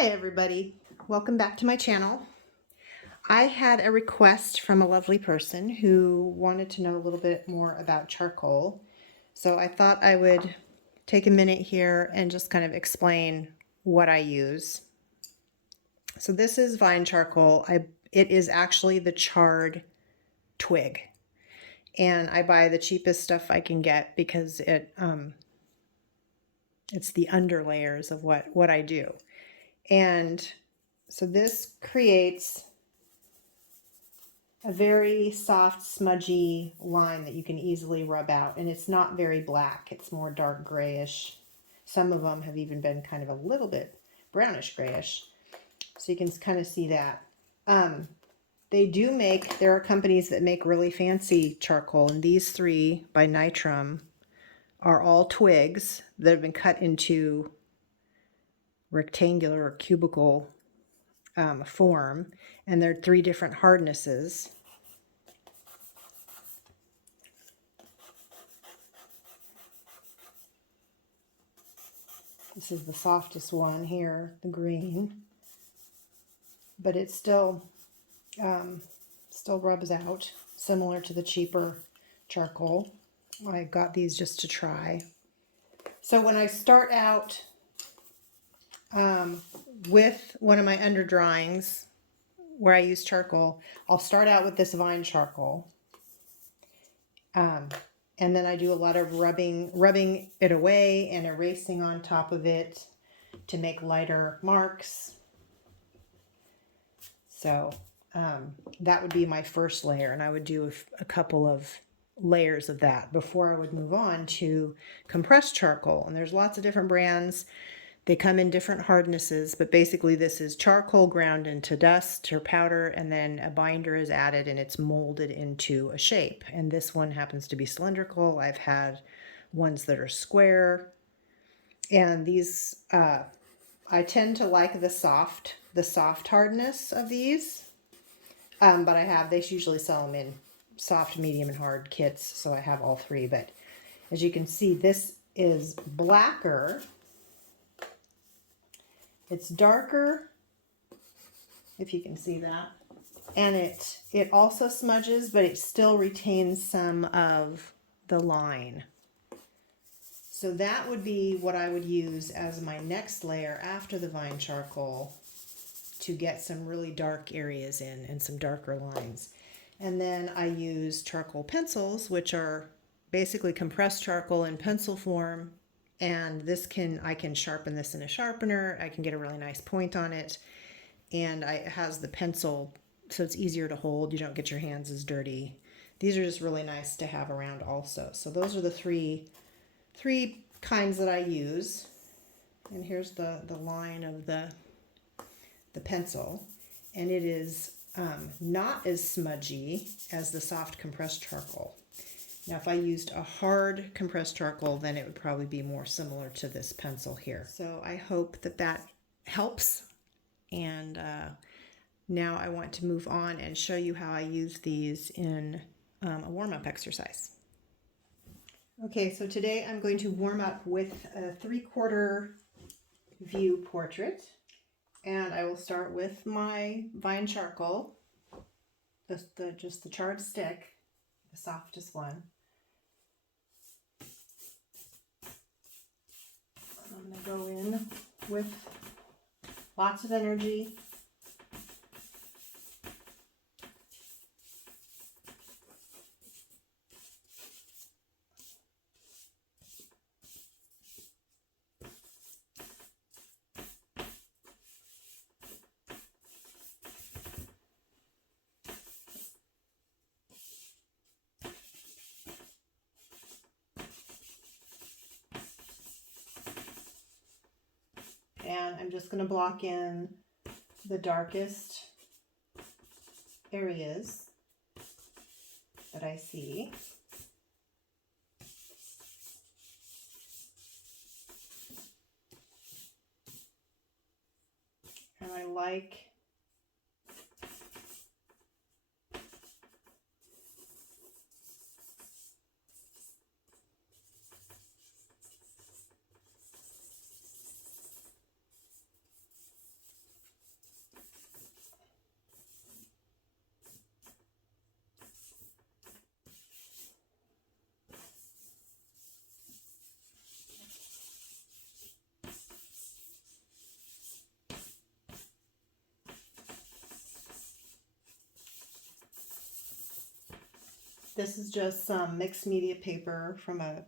Hi everybody, welcome back to my channel. I had a request from a lovely person who wanted to know a little bit more about charcoal. So I thought I would take a minute here and just kind of explain what I use. So this is vine charcoal. It is actually the charred twig. And I buy the cheapest stuff I can get because it's the under layers of what I do. And so this creates a very soft, smudgy line that you can easily rub out. And it's not very black. It's more dark grayish. Some of them have even been kind of a little bit brownish grayish. So you can kind of see that. There are companies that make really fancy charcoal. And these three by Nitram are all twigs that have been cut into rectangular or cubical form. And they're three different hardnesses. This is the softest one here, the green, but it still rubs out, similar to the cheaper charcoal. I got these just to try. So when I start out with one of my under drawings where I use charcoal, I'll start out with this vine charcoal. And then I do a lot of rubbing it away and erasing on top of it to make lighter marks. So that would be my first layer, and I would do a couple of layers of that before I would move on to compressed charcoal. And there's lots of different brands. They come in different hardnesses, but basically this is charcoal ground into dust or powder, and then a binder is added and it's molded into a shape. And this one happens to be cylindrical. I've had ones that are square. And these, I tend to like the soft hardness of these. But they usually sell them in soft, medium, and hard kits, so I have all three. But as you can see, this is blacker. It's darker, if you can see that. And it also smudges, but it still retains some of the line. So that would be what I would use as my next layer after the vine charcoal to get some really dark areas in and some darker lines. And then I use charcoal pencils, which are basically compressed charcoal in pencil form. And I can sharpen this in a sharpener. I can get a really nice point on it. And it has the pencil, so it's easier to hold. You don't get your hands as dirty. These are just really nice to have around also. So those are the three kinds that I use. And here's the line of the pencil. And it is not as smudgy as the soft compressed charcoal. Now, if I used a hard compressed charcoal, then it would probably be more similar to this pencil here. So I hope that helps. And now I want to move on and show you how I use these in a warm-up exercise. Okay, so today I'm going to warm up with a 3/4 view portrait. And I will start with my vine charcoal, just the charred stick, the softest one. I'm going to go in with lots of energy. And I'm just going to block in the darkest areas that I see. And I like This is just some mixed media paper from a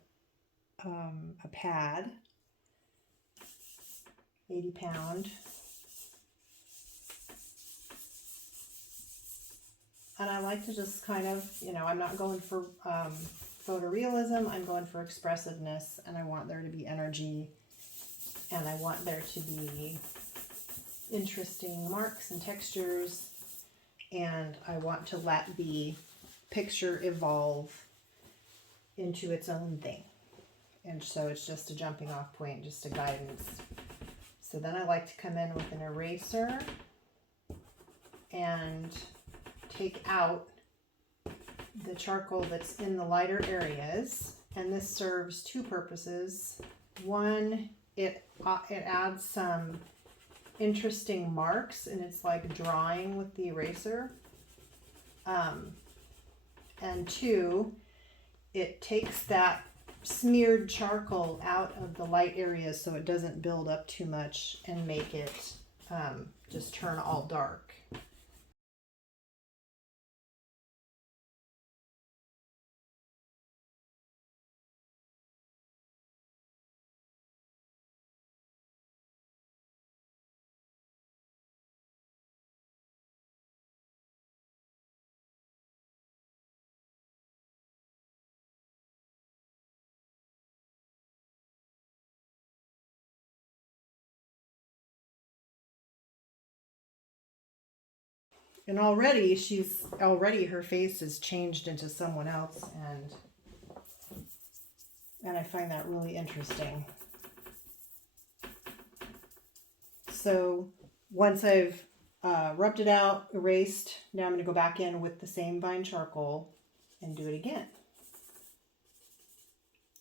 pad, 80 pound. And I like to just kind of, you know, I'm not going for photorealism, I'm going for expressiveness, and I want there to be energy, and I want there to be interesting marks and textures, and I want to let the picture evolve into its own thing. And so it's just a jumping off point, just a guidance. So then I like to come in with an eraser and take out the charcoal that's in the lighter areas. And this serves two purposes. One, it adds some interesting marks, and it's like drawing with the eraser. And two, it takes that smeared charcoal out of the light areas so it doesn't build up too much and make it just turn all dark. And already her face is changed into someone else, and I find that really interesting. So once I've rubbed it out, erased, now I'm going to go back in with the same vine charcoal and do it again.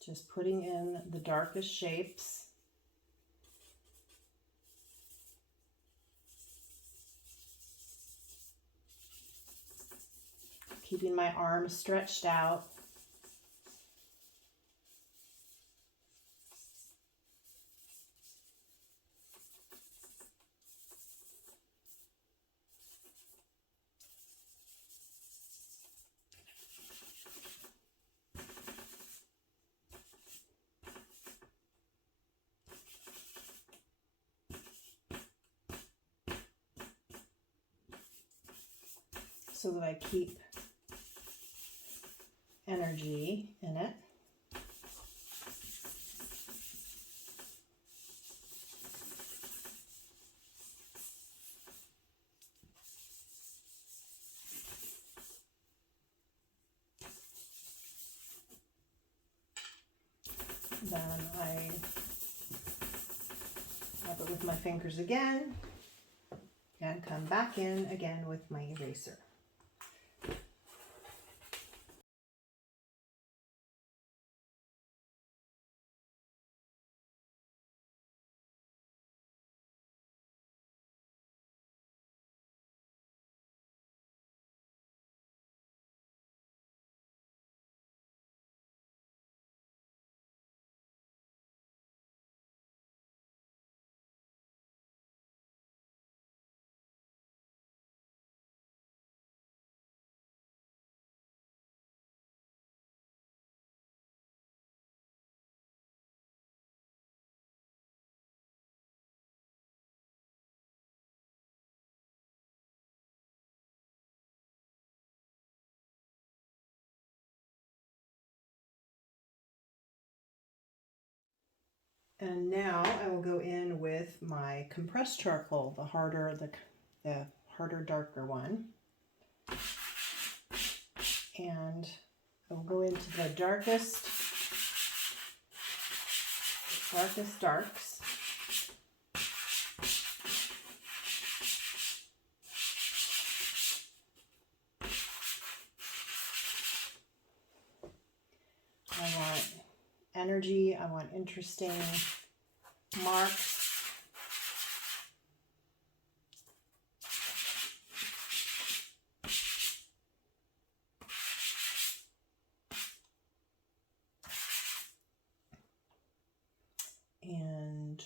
Just putting in the darkest shapes. Keeping my arms stretched out. So that I keep energy in it. Then I rub it with my fingers again and come back in again with my eraser. And now I will go in with my compressed charcoal, the harder, darker one. And I will go into the darkest darks. I want energy, I want interesting marks. And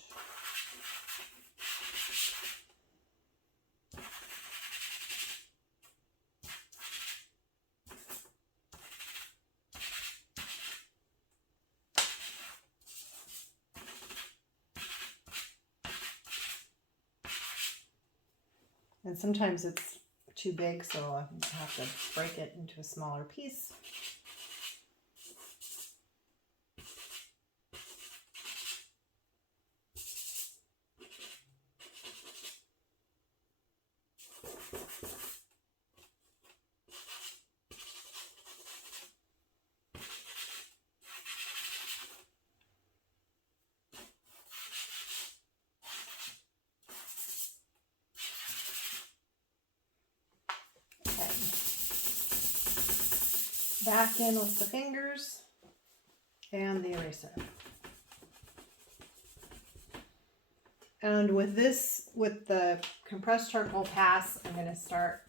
And sometimes it's too big, so I have to break it into a smaller piece. Back in with the fingers and the eraser. And with this, with the compressed charcoal pass, I'm going to start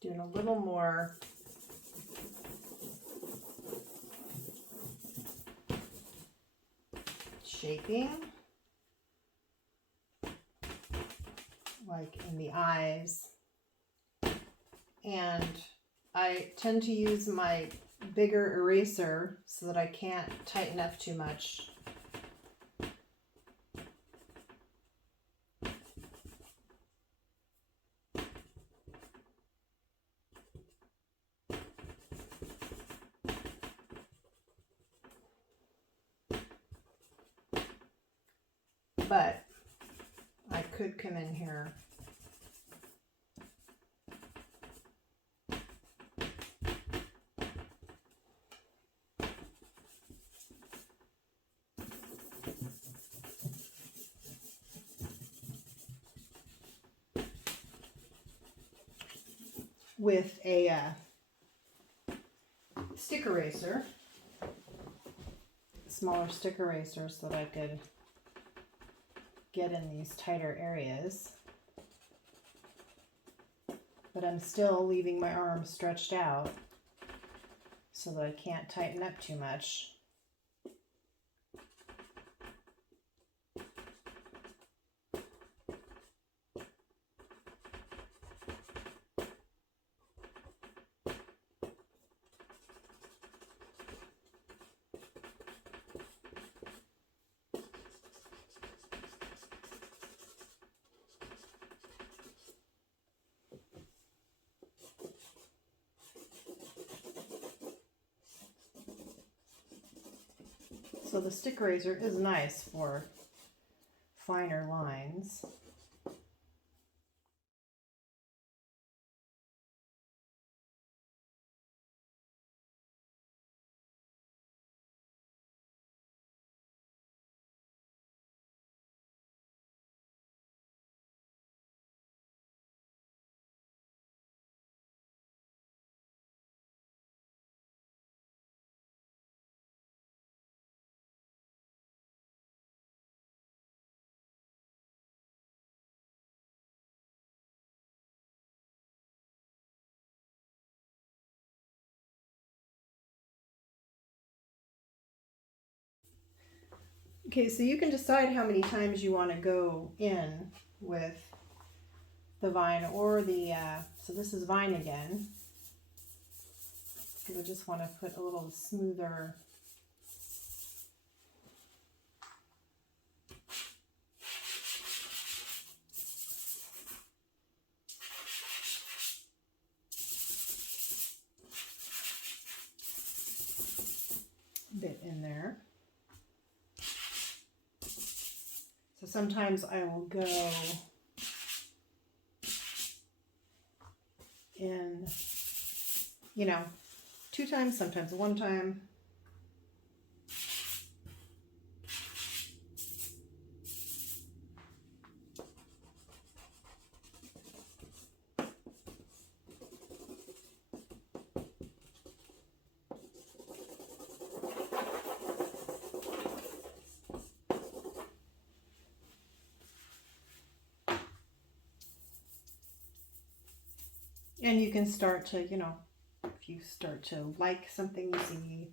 doing a little more shaping, like in the eyes. And I tend to use my bigger eraser so that I can't tighten up too much. But I could come in here with a stick eraser, smaller stick eraser, so that I could get in these tighter areas. But I'm still leaving my arm stretched out so that I can't tighten up too much. So the stick razor is nice for finer lines. Okay, so you can decide how many times you want to go in with the vine or the, so this is vine again. I just want to put a little smoother bit in there. So sometimes I will go in, you know, 2 times, sometimes 1 time. And you can start to, you know, if you start to like something you see,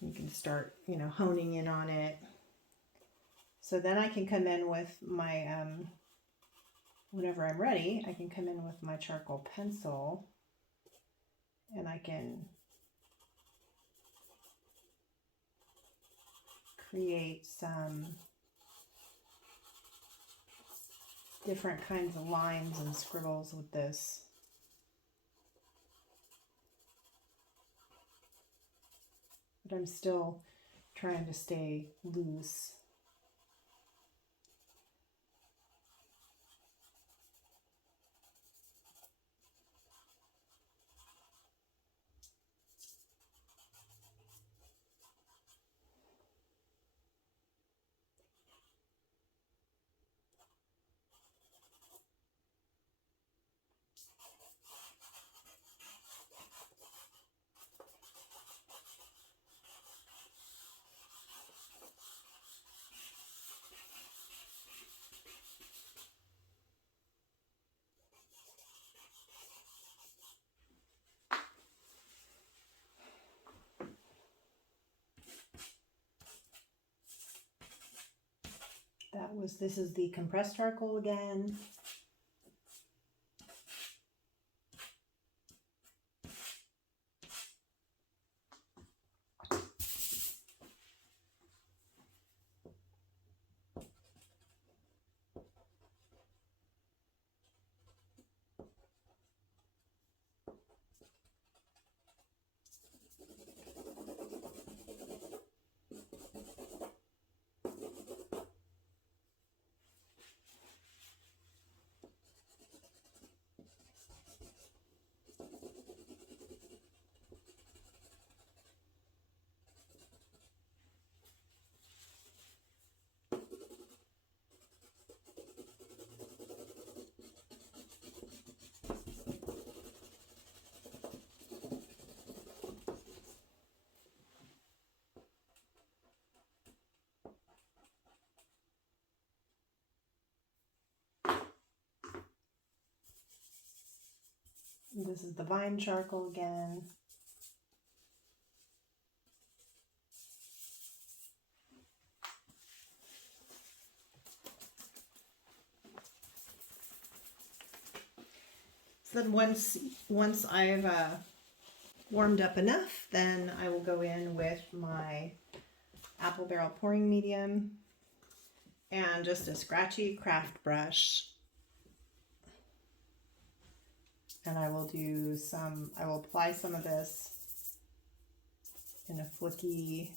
you can start, you know, honing in on it. So then I can come in with my, whenever I'm ready, I can come in with my charcoal pencil and I can create some different kinds of lines and scribbles with this. But I'm still trying to stay loose. This is the compressed charcoal again. This is the vine charcoal again. So then once I've warmed up enough, then I will go in with my apple barrel pouring medium and just a scratchy craft brush. And I will apply some of this in a flicky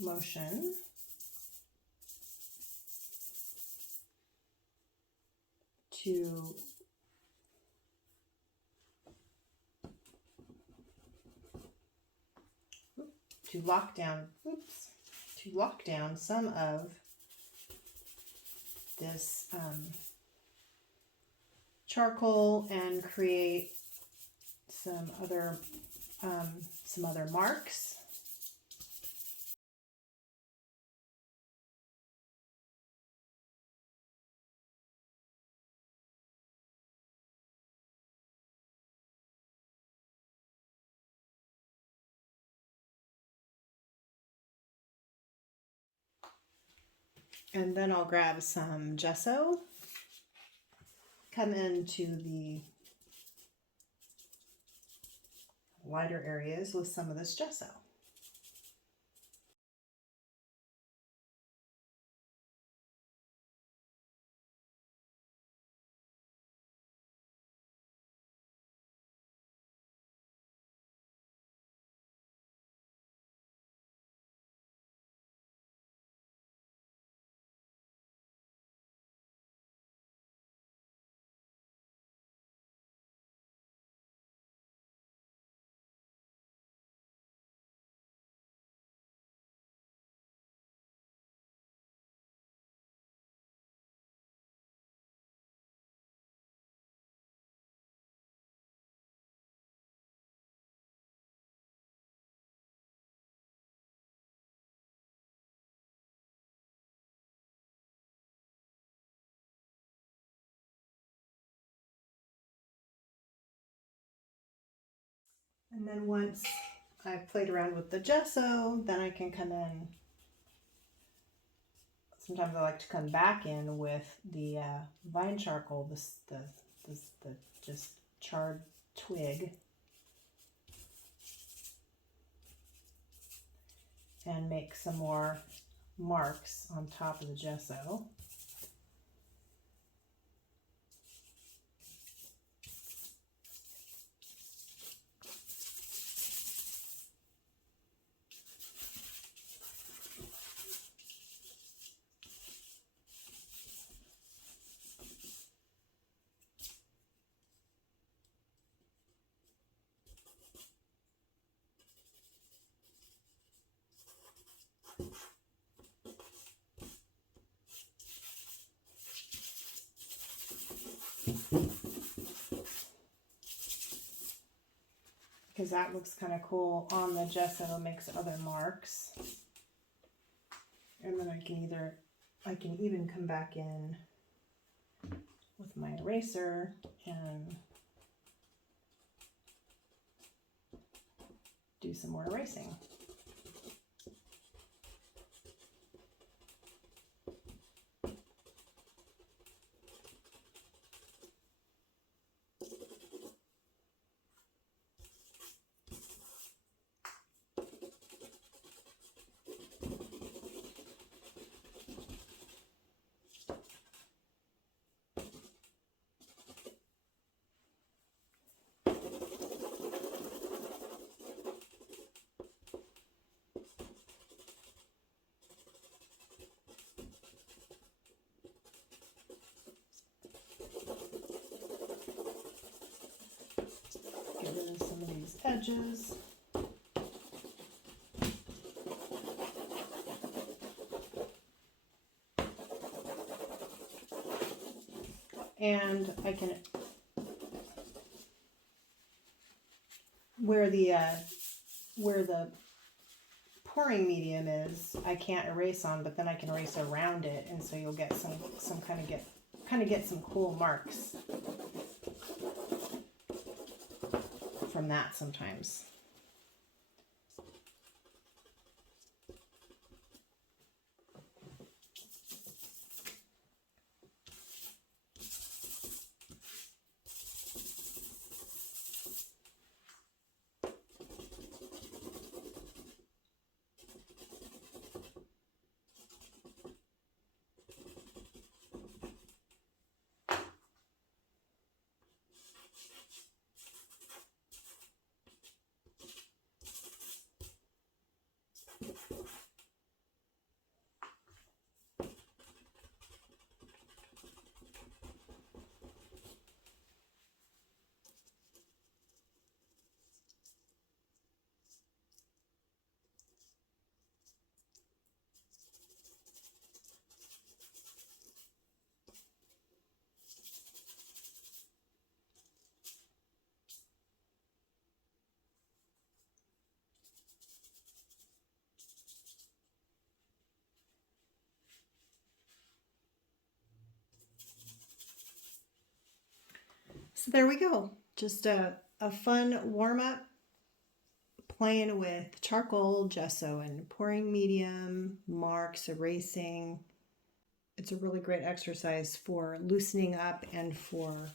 motion. To lock down some of this charcoal and create some other marks. And then I'll grab some gesso, come into the wider areas with some of this gesso. And then once I've played around with the gesso, then I can come in. Sometimes I like to come back in with the vine charcoal, the just charred twig, and make some more marks on top of the gesso. Because that looks kind of cool on the gesso, makes other marks. And then I can even come back in with my eraser and do some more erasing. Get rid of some of these edges. And I can, where the pouring medium is, I can't erase on, but then I can erase around it, and so you'll get some kind of get some cool marks from that sometimes. So there we go. Just a fun warm-up playing with charcoal, gesso, and pouring medium, marks, erasing. It's a really great exercise for loosening up and for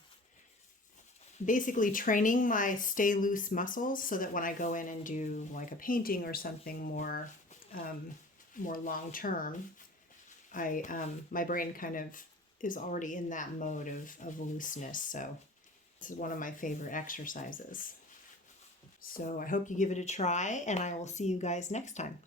basically training my stay loose muscles so that when I go in and do like a painting or something more long term, my brain kind of is already in that mode of looseness. So this is one of my favorite exercises. So I hope you give it a try, and I will see you guys next time.